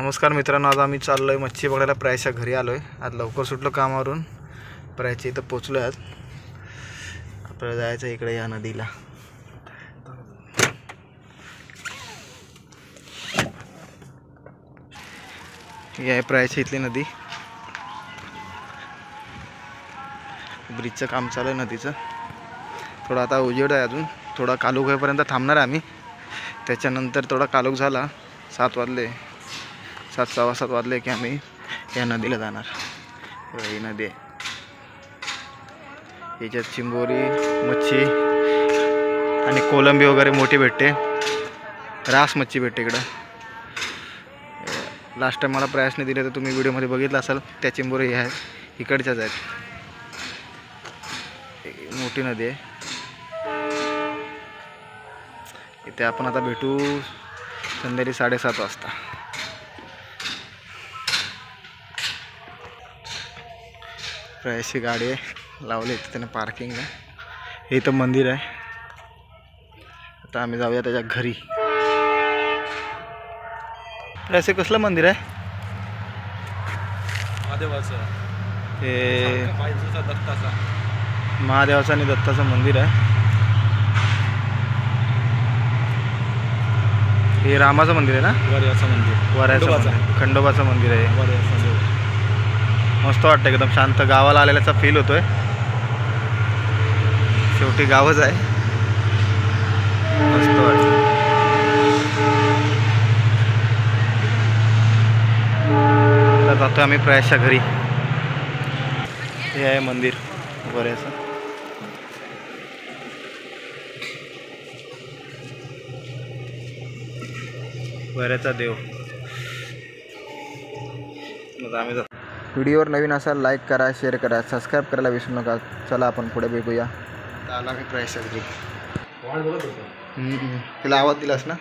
नमस्कार मित्रांनो, आज आम्ही चाललोय मच्छी पकडायला. प्रायच्या घरी आलोय. आज लवकर सुटलो कामावरून. प्रायच्या इथं पोचलोय. आज आपल्याला जायचं इकडे या नदीला. ही आहे प्रायच्या इथली नदी. ब्रिजचं काम चालू आहे नदीचं. थोडा आता उजेड आहे, अजून थोडा कालोख होईपर्यंत थांबणार आम्ही. त्याच्यानंतर थोडा कालोख झाला, 7 वाजले, 7 सव्वा 7 वाजले की आम्ही या नदीला जाणार. ही नदी आहे, याच्यात चिंबोरी मच्छी आणि कोलंबी वगैरे मोठी भेटते. रास मच्छी भेटते इकडं. लास्ट टाइम मला प्रयासने दिले तर तुम्ही व्हिडिओमध्ये बघितलं असाल. त्या चिंबोरी हे आहेत, इकडच्याच आहेत. मोठी नदी आहे. इथे आपण आता भेटू संध्याकाळी 7:30 वाजता. प्रयासची गाडी आहे लावली इथे त्याने पार्किंग आहे. हे इथं मंदिर आहे. आता आम्ही जाऊया त्याच्या घरी. प्रयास कसलं मंदिर आहे? महादेवाचं. हे दत्ताचा, महादेवाचं आणि दत्ताचं मंदिर आहे. हे रामाचं मंदिर आहे ना? वर्याचं मंदिर. वर्याचं मंदिर, खंडोबाचं मंदिर आहे. वर्याचं मंदिर. मस्त वाटतं, एकदम शांत. गावाला आलेल्याचा फील होतोय. शेवटी गावच आहे. मस्त वाटतं. आता जातोय आम्ही प्रयासच्या घरी. हे आहे मंदिर वर्याचं. वर्याचा देव. आम्ही जातो. व्हिडिओवर नवीन असाल लाईक करा, शेअर करा, सबस्क्राईब करायला विसरू नका. चला आपण पुढे बघूया. आला मी प्रायसच्या घरी. तिला आवाज दिलास ना?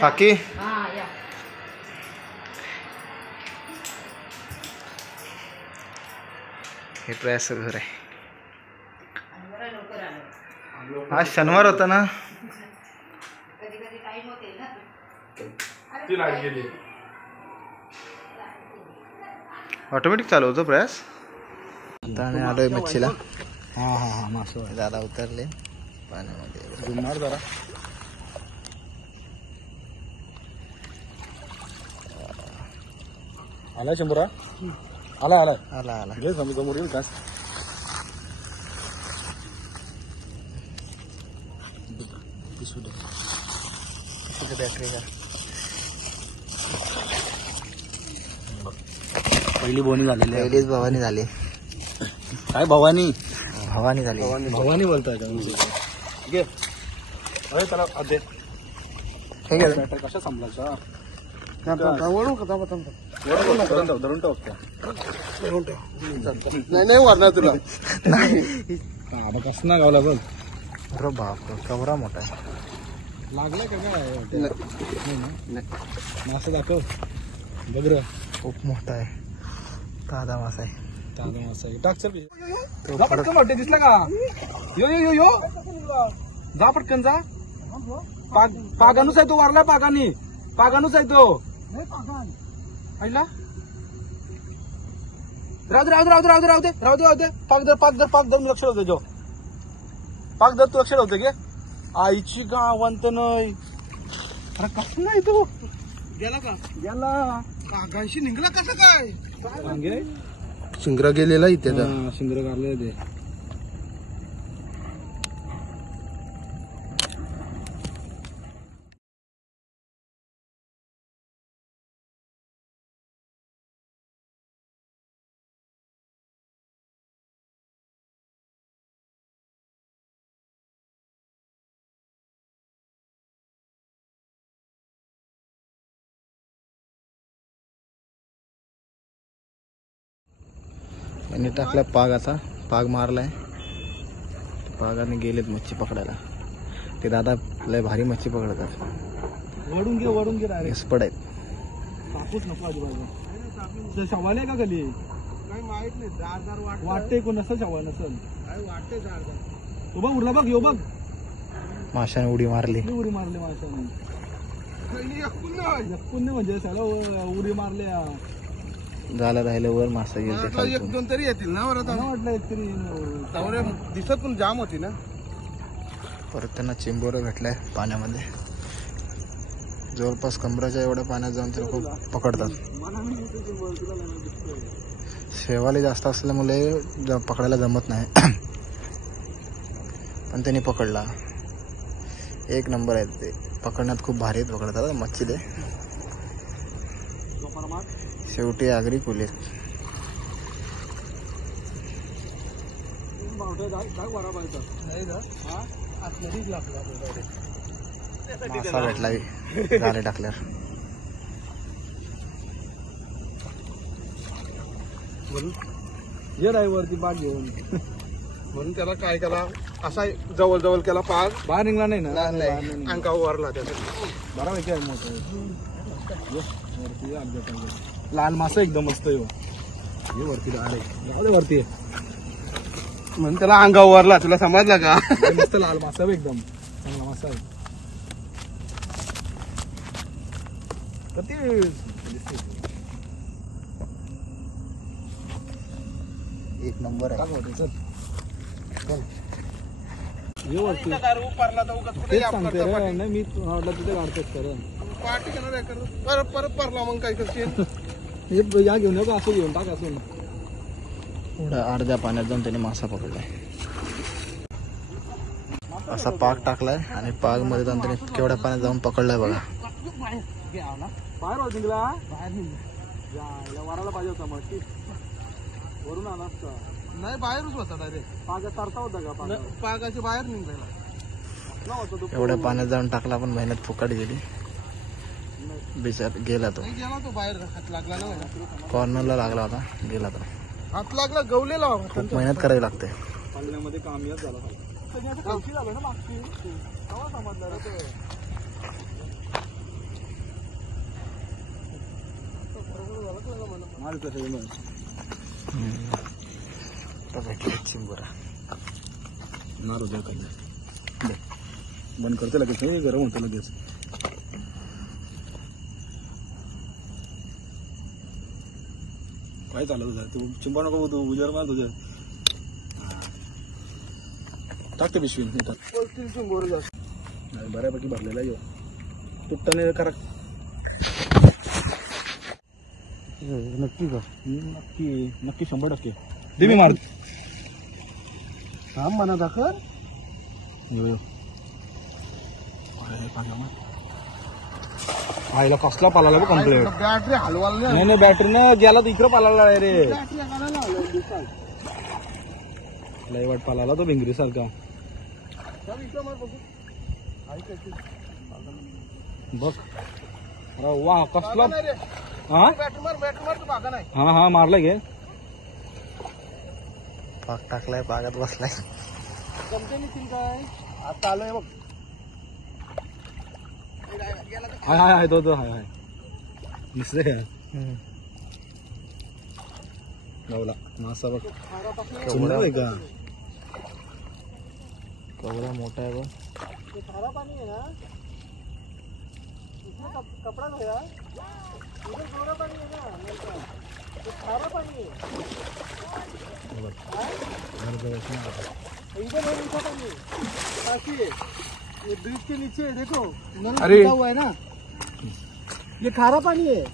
काकी हे प्रयासचं घर आहे. आज शनिवार होता ना. ऑटोमॅटिक चालू होतो प्रयास. आता आम्ही आलोय मच्छीला. हा मासो दादा उतरले पाण्यामध्ये. घुमणार जरा. आला शंभरा. आला आला आला आला. घे समोर येईल का? बॅटरी का पहिली बोनी झालेली आहे. पहिलीच भवानी झाली. काय भवानी? भवानी झाली. भवानी बोलताय का? घे. अरे त्याला अदे हे घे. बॅटरी कशा संपलायचा? वळू का? धरून ठेव. नाही वाढणार तुला. कसं ना गावला बघ. अरे बाप, कवरा मोठा आहे. लागलाय का काय? मासा दाखव. बघ रे, खूप मोठा आहे. ताजा मासा आहे. ताजा मासा आहे. टाक चल. जा पटकन. वाटते दिसला का? यो यो यो यो जा पटकन जा. पागानूच आहे तो. वारला पागानी. पागानूच आहे तो. ऐला राहू दे. पाक दर लक्ष होते जो. पाक दर तू लक्ष होते गे. आईची गावंत नाही. अरे कसं नाही तू गेला का? गेला. कागांशी निघला कसं काय? सांगे शिंगरा गेलेला इथे. शिंगर काढले ते. यांनी टाकला पाग. आता पाग मारलाय. पागाने गेलेत मच्छी पकडायला. ते दादा लय भारी मच्छी पकडतात. वडून घे एक्सपर्ट आहेत. कापूच नको आजूबाजूला. शवाल आहे का खाली? काही माहित नाही. जारदार वाटते. कोण नसेल शवाल नसेल. वाटते जारदार. तो बघ उरला बघ. यो बघ माशाने उडी मारली. उडी मारली माशाने. नक्कून नाही म्हणजे त्याला उडी मारल्या. झालं राहिलं वर मासा गेली. एक दोन तरी येतील ना बरं वाटलं एक तरी दिसत पण जाम होती ना. परत त्यांना चिंबोरं भेटलाय पाण्यामध्ये. जवळपास कमराच्या एवढ्या पाण्यात जाऊन ते खूप पकडतात. शेवाले जास्त असल्यामुळे पकडायला जमत नाही. पण त्यांनी पकडला. एक नंबर आहे ते पकडण्यात. खूप भारी पकडतात मच्छी ते. शेवटी आगरी कुले. मासा भेटला झाले टाकल्यावर. ये ड्रायव्हरची पाग घेऊन म्हणून त्याला काय केला असा जवळ जवळ केला. पाग बाहेर निघला नाही ना. अंगावर वरला त्याचा. बरापैकी आहे मोठं. लाल मासा एकदम मस्त आहे. हे वरती वरती म्हणून त्याला अंगावर वरला. तुला समजला का? मस्त लाल मासा एकदम चांगला मासा आहे. एक नंबर आहे. तेच सांगते रे. नाही मी म्हटलं तिथे काढतोच खरं. परत परला मग काय करते. या घेऊन येऊ असं घेऊन टाक. असं एवढ्या अर्ध्या पाण्यात जाऊन त्याने मासा पकडलाय. असा पाक टाकलाय आणि पाग मध्ये जाऊन त्याने केवढ्या पाण्यात जाऊन पकडलाय बघा. बाहेर होती तुला वराला पाहिजे होता मग वरून आला असता. नाही बाहेरच होता डायरेक्ट. पागा तरता होता का पागाच्या बाहेर निघाला. एवढ्या पाण्यात जाऊन टाकला पण मेहनत फुकट गेली. बिचार गेला तो. गेला तो बाहेर. हात लागला ना. कॉर्नरला लागला होता. गेला तो. हात लागला गवलेला. खूप मेहनत करावी लागते. पालण्यामध्ये कामयाब झाला. झालं ना मागची तेव्हा समजलं रे ते. चिंबोरा मार होतो बंद करते लगेच. हे गरम होतं लगेच. काय चालू तुझं? तू चिंबा नको तू उजेर मार तुझ्या. टाकते पिशवी. बऱ्यापैकी भरलेला येऊ. तुटता नाही करा. नक्की का? नक्की नक्की 100%. दे मी मार. थांब म्हणा दाखल. आईला कसला पालाला बघ कम्प्लेट. बॅटरी हलवायला नाही. बॅटरी न गेला तर इकडं पालाला रे. लय वाट पालाला तो भिंगरी सारखा. बघ वा कसला. हा हा मारला घे. पाक टाकलाय. पागात बसलाय. काय आता आलोय बघ. हाय हाय हाय तो हाय हाय निसरे गावला मासा बघ. सुंदर आहे का? केवढा मोठा आहे बघ. खारा पाणी आहे ना. कपडा धोया. गोरा पाणी आहे ना. खारा पाणी है. ये ब्रिज के नीचे है देखो. अरे हुआ है ना. ये खारा पाणी है.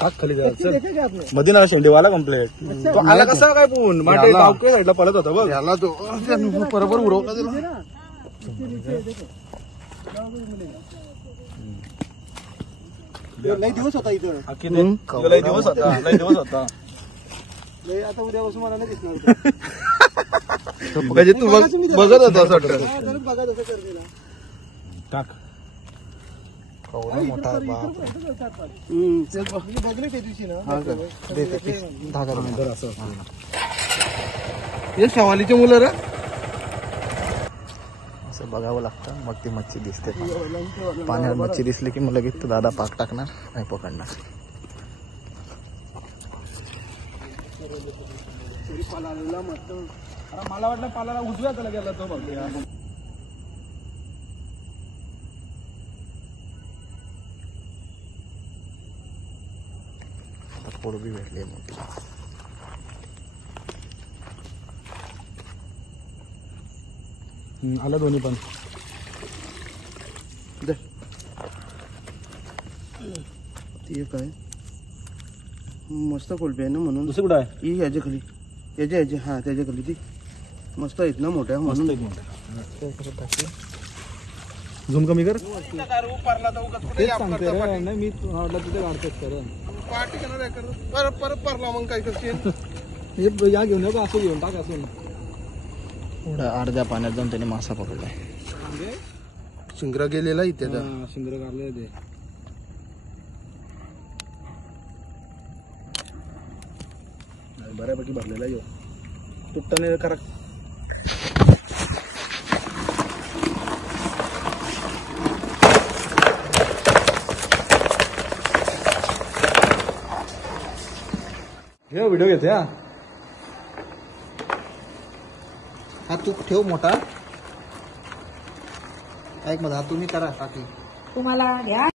खाली देखे क्या आपने? मदीना शेंडेवाला कम्प्लेट. तो आला कसा काय पण माटे डावके साईडला पळत होता बघ. याला तो बरोबर उडवला दिला. लय दिवस होता इथं. लय दिवस होता. लय दिवस होता. लय आता उद्यापासून मला नाही दिसणार. म्हणजे तू बघत होता असं वाटतं. बघा तसं करतेला. टाक. केवढा मोठा आहे बाप. बघले त्या दिवशी ना. असं हे शवालीचे मुलं रे. असं बघावं लागतं मग ती मच्छी दिसते. पाण्यात मच्छी दिसली की मग लगेच तो दादा पाक टाकणार आणि पकडणार. मला वाटलं पालाला उजव्या त्याला गेला तो बघ. कोळंबी भेटली मोठी. आलं दोन्ही पण. ती एक आहे मस्त कोळंबी आहे ना म्हणून. दुसरी कुठं आहे? ही याच्या खाली याच्या हा त्याच्या खाली ती मस्त आहेत ना मोठ्या म्हणून. झूम कमी कर. तेच सांगते रे. नाही मी वाटलं तिथे काढतेस कर. पार्टी करणार परत परला मग काय करते. हे या घेऊन येऊ असं घेऊन टाक असं. एवढा अर्ध्या पाण्यात जाऊन त्याने मासा पकडलाय. शिंगरा गेलेला इथे शिंगर काढले ते. बऱ्यापैकी भरलेला यो तुटताने करा. हे व्हिडिओ घेते. हा तू ठेव मोठा. ऐक मग हा तुम्ही करा टाकी तुम्हाला घ्या.